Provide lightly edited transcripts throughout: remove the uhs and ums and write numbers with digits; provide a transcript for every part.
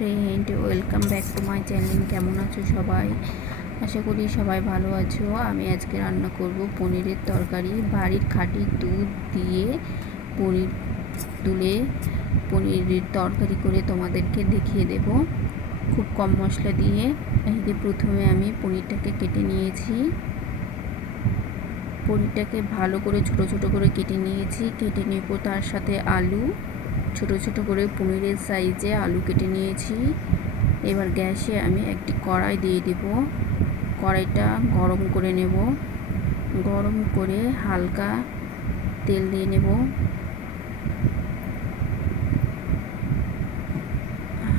Friend, welcome back to my channel. কেমন আছো সবাই? আশা করি সবাই ভালো আছো। আমি আজকে রান্না করব পনিরের তরকারি। বাড়ির খাঁটি দুধ দিয়ে পনির তুলে পনিরের তরকারি করে তোমাদেরকে দেখিয়ে দেব, খুব কম মশলা দিয়ে। এই যে প্রথমে আমি পনিরটাকে কেটে নিয়েছি। পনিরটাকে ভালো করে ছোট ছোট করে কেটে নিয়েছি। কেটে নেব তার সাথে আলু, ছোট ছোট করে পনিরের সাইজে আলু কেটে নিয়েছি। এবার গ্যাসে আমি একটি কড়াই দিয়ে দেব। কড়াইটা গরম করে নেব। গরম করে হালকা তেল দিয়ে নেব।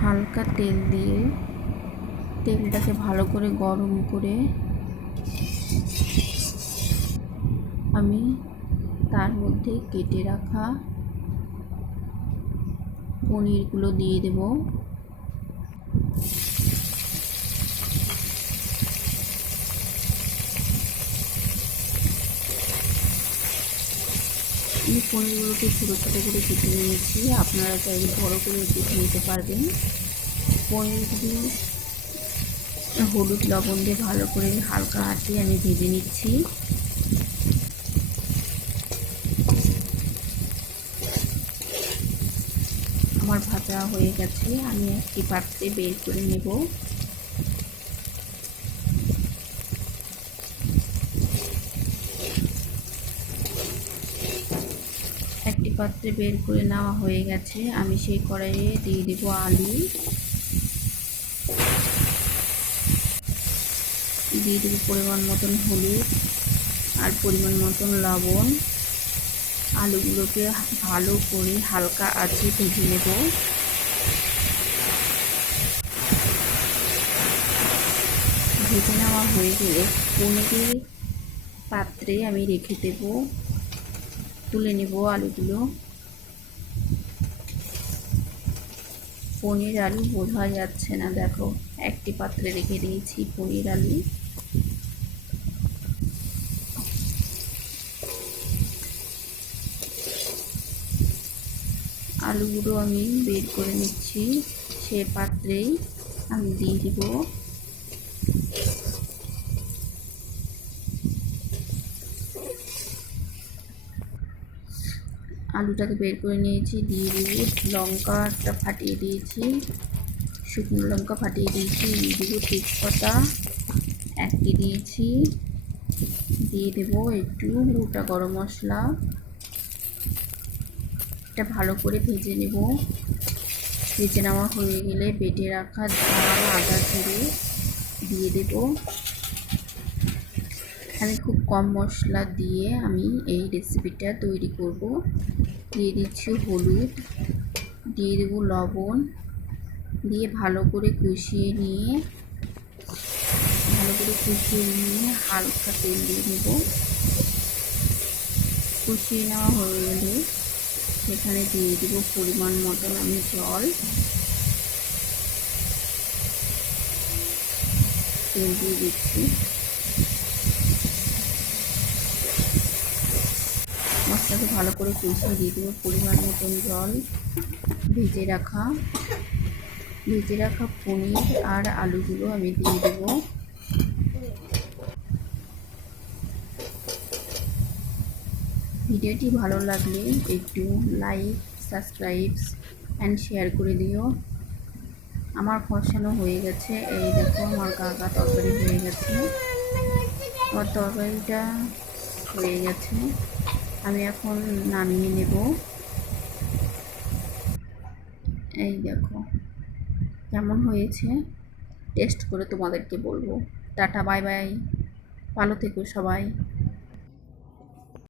হালকা তেল দিয়ে তেলটাকে ভালো করে গরম করে আমি তার মধ্যে কেটে রাখা পনিরগুলো দিয়ে দেব। আমি পনিরগুলোকে ছোটো ছোটো করে কেটে নিয়েছি। আপনারা চাইলে বড়ো করে কেটে নিতে পারবেন। পনিরগুলি হলুদ লবণ দিয়ে ভালো করে হালকা হাতে আমি ভেজে নিচ্ছি। আমার ভাজা হয়ে গেছে। আমি একটি পাত্রে বের করে নেব। একটি পাত্রে বের করে নেওয়া হয়ে গেছে। আমি সেই কড়াইয়ে দিয়ে দেব আলু, দিয়ে দেব পরিমাণ মতন হলুদ আর পরিমাণ মতন লবণ। আলুগুলোকে ভালো করে হালকা আঁচে ভেজে নেব। ভেজে নেওয়া হয়ে গেলে পনিরের পাত্রে আমি রেখে দেব। তুলে নেব আলুগুলো। পনির আলু বোঝা যাচ্ছে না, দেখো একটি পাত্রে রেখে দিয়েছি পনির আলু। আলুগুলো আমি বের করে নিচ্ছি। সে পাত্রেই আমি দিয়ে দিব আলুটাকে বের করে নিয়েছি। দিয়ে দিব লঙ্কাটা ফাটিয়ে দিয়েছি, শুকনো লঙ্কা ফাটিয়ে দিয়েছি। দিয়ে দেবো তেজপাতা একটি দিয়েছি। দিয়ে দেব একটু গোটা গরম মশলা। এটা ভালো করে ভেজে নেব। ভেজে নেওয়া হয়ে গেলে বেটে রাখা ঝাল আদা জিরে দিয়ে দেব। আমি খুব কম মশলা দিয়ে আমি এই রেসিপিটা তৈরি করব। দিয়ে দিচ্ছি হলুদ, দিয়ে দেবো লবণ, দিয়ে ভালো করে কষিয়ে নিয়ে হালকা তেল দিয়ে নেব। কষিয়ে নেওয়া হয়ে গেলে সেখানে দিয়ে দেব পরিমাণ মতন আমি জল। তেল দিয়ে দিচ্ছি। মশলাকে ভালো করে কষিয়ে দিয়ে দেবো পরিমাণ মতন জল। ভেজে রাখা পনির আর আলুগুলো আমি দিয়ে দেবো। ভিডিওটি ভালো লাগলে একটু লাইক, সাবস্ক্রাইব অ্যান্ড শেয়ার করে দিও। আমার কষানো হয়ে গেছে। এই দেখো আমার কাকা তরকারি হয়ে গেছে। আমার তরকারিটা হয়ে গেছে। আমি এখন নামিয়ে নেব। এই দেখো কেমন হয়েছে, টেস্ট করে তোমাদেরকে বলবো। টাটা, বাই বাই, ভালো থেকো সবাই।